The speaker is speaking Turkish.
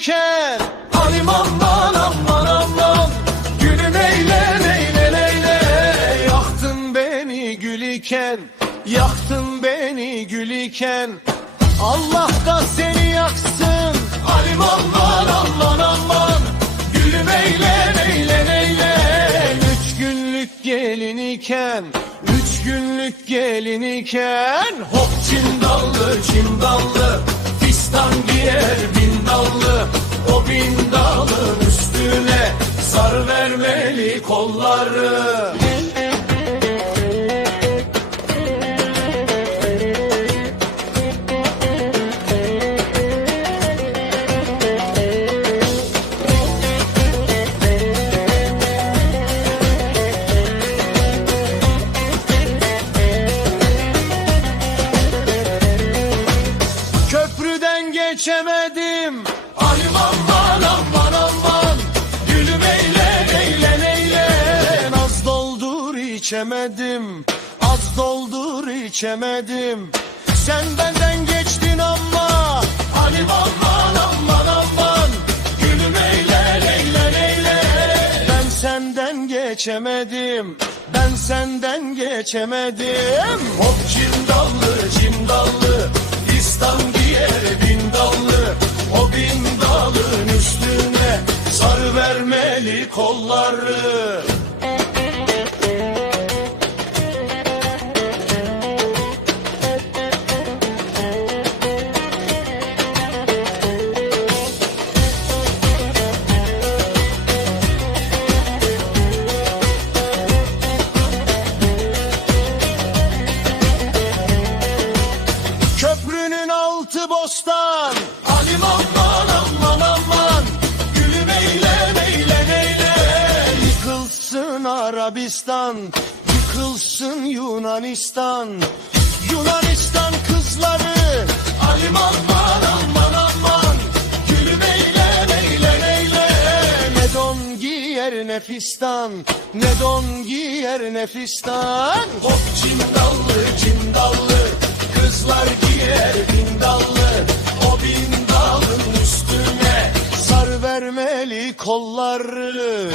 iken Alim aman aman aman. Gülüm eyle eyle eyle Yaktın beni gül iken Yaktın beni gül iken. Allah da seni yaksın. Alim aman aman aman. Gülüm eyle eyle eyle Üç günlük gelin iken Üç günlük gelin iken. Hop çimdallı çimdallı Sar vermeli kolları. Köprüden geçemedim içemedim. Az doldur içemedim. Sen benden geçtin ama. Alim aman aman aman. Gülüm eyle eyle eyle Ben senden geçemedim. Ben senden geçemedim. Hop cimdallı cimdallı İstan giyer bin dallı. O bin dalın üstüne Sarı vermeli kolları altı bostan. Alim aman aman aman. Gülüm eyle eyle eyle Yıkılsın Arabistan Yıkılsın Yunanistan. Yunanistan kızları. Alim aman aman aman. Gülüm eyle eyle eyle Ne don giyer ne fistan Ne don giyer ne fistan Hop cimdallı kolları